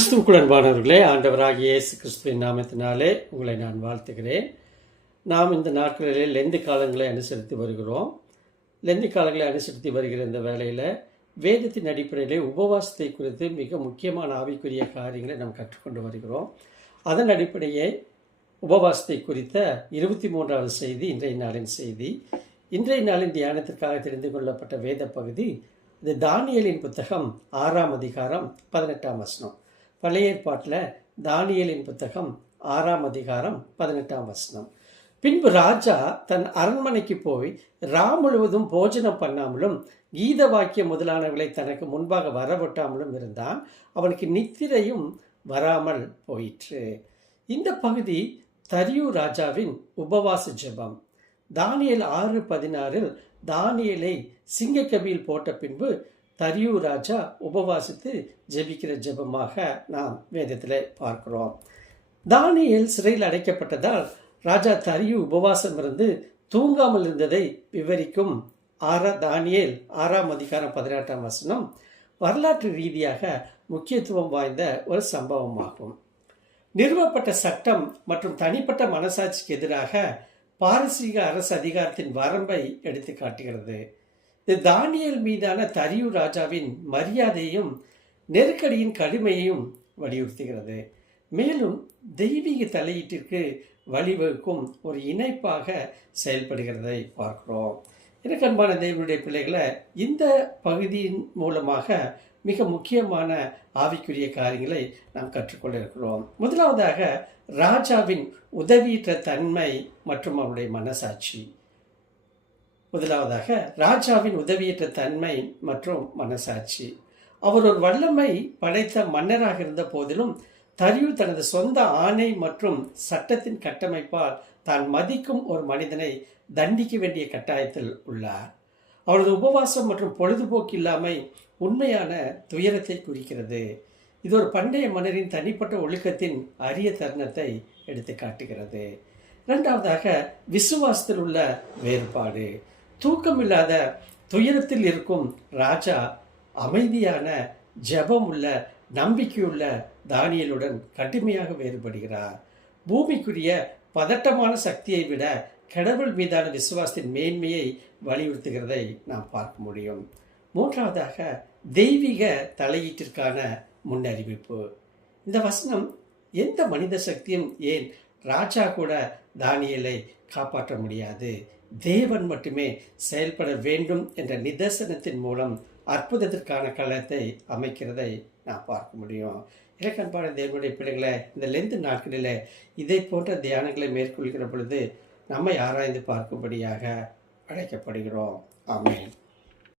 கிறிஸ்துவுக்குள் அன்பானவர்களே, ஆண்டவராகிய இயேசு கிறிஸ்துவின் நாமத்தினாலே உங்களை நான் வாழ்த்துகிறேன். நாம் இந்த நாட்களிலே லெந்து காலங்களை அனுசரித்து வருகிறோம். லெந்து காலங்களை அனுசரித்து வருகிற இந்த வேளையில் வேதத்தின் அடிப்படையிலே உபவாசத்தை குறித்து மிக முக்கியமான ஆவிக்குரிய காரியங்களை நாம் கற்றுக்கொண்டு வருகிறோம். அதன் அடிப்படையே உபவாசத்தை குறித்த 23வது செய்தி இன்றைய நாளின் செய்தி. இன்றைய நாளின் தியானத்திற்காக தெரிந்து கொள்ளப்பட்ட வேத பகுதி இது தானியேலின் புத்தகம் 6ஆம் அதிகாரம் 18ஆம் வசனம். பழைய ஏற்பாட்டில் தானியேலின் புத்தகம் 6ஆம் அதிகாரம் 18ஆம் வசனம். பின்பு ராஜா தன் அரண்மனைக்கு போய் முழுவதும் போஜனம் பண்ணாமலும் கீத வாக்கியம் முதலானவர்களை தனக்கு முன்பாக வரவிட்டாமலும் இருந்தான். அவனுக்கு நித்திரையும் வராமல் போயிற்று. இந்த பகுதி தரியு ராஜாவின் உபவாச ஜெபம். தானியேல் 6:16 தானியேலை சிங்கக்கபியில் போட்ட பின்பு தரியு ராஜா உபவாசித்து ஜெபிக்கிற ஜெபமாக நாம் வேதத்தில் பார்க்கிறோம். தானியேல் சிறையில் அடைக்கப்பட்டதால் ராஜா தரியு உபவாசம் இருந்து தூங்காமல் இருந்ததை விவரிக்கும் தானியேல் 6ஆம் அதிகாரம் 18ஆம் வசனம் வரலாற்று ரீதியாக முக்கியத்துவம் வாய்ந்த ஒரு சம்பவமாகும். நிறுவப்பட்ட சட்டம் மற்றும் தனிப்பட்ட மனசாட்சிக்கு எதிராக பாரசீக அரசு அதிகாரத்தின் வரம்பை எடுத்து காட்டுகிறது. இது தானியேல் மீதான தரியு ராஜாவின் மரியாதையும் நெருக்கடியின் கடுமையையும் வலியுறுத்துகிறது. மேலும் தெய்வீக தலையீட்டிற்கு வழிவகுக்கும் ஒரு இணைப்பாக செயல்படுகிறதை பார்க்கிறோம். எனக்கு அன்பான தேவனுடைய பிள்ளைகளை, இந்த பகுதியின் மூலமாக மிக முக்கியமான ஆவிக்குரிய காரியங்களை நாம் கற்றுக்கொள்ள இருக்கிறோம். முதலாவதாக ராஜாவின் உதவியற்ற தன்மை மற்றும் அவருடைய மனசாட்சி. அவர் ஒரு வல்லமை படைத்த மன்னராக இருந்த போதிலும் தரியு தனது சொந்த ஆணை மற்றும் சட்டத்தின் கட்டமைப்பால் தான் மதிக்கும் ஒரு மனிதனை தண்டிக்க வேண்டிய கட்டாயத்தில் உள்ளார். அவரது உபவாசம் மற்றும் பொழுதுபோக்கு இல்லாமை உண்மையான துயரத்தை குறிக்கிறது. இது ஒரு பண்டைய மன்னரின் தனிப்பட்ட ஒழுக்கத்தின் அரிய தருணத்தை எடுத்து காட்டுகிறது. இரண்டாவதாக விசுவாசத்தில் உள்ள வேறுபாடு. தூக்கமில்லாத துயரத்தில் இருக்கும் ராஜா அமைதியான ஜெபம் உள்ள நம்பிக்கையுள்ள தானியேலுடன் கடுமையாக வேறுபடுகிறார். பூமிக்குரிய பதட்டமான சக்தியை விட கடவுள் மீதான விசுவாசத்தின் மேன்மையை வலியுறுத்துகிறதை நாம் பார்க்க முடியும். மூன்றாவதாக தெய்வீக தலையீட்டிற்கான முன்னறிவிப்பு. இந்த வசனம் எந்த மனித சக்தியும், ஏன் ராஜா கூட தானியேலை காப்பாற்ற முடியாது, தேவன் மட்டுமே செயல்பட வேண்டும் என்ற நிதர்சனத்தின் மூலம் அற்புதத்திற்கான களத்தை அமைக்கிறதை நான் பார்க்க முடியும். இலக்கணப்பான தேவனுடைய பிள்ளைகளை, இந்த லெந்து நாட்களில் இதை போன்ற தியானங்களை மேற்கொள்கிற பொழுது நம்மை ஆராய்ந்து பார்க்கும்படியாக அழைக்கப்படுகிறோம். ஆமென்.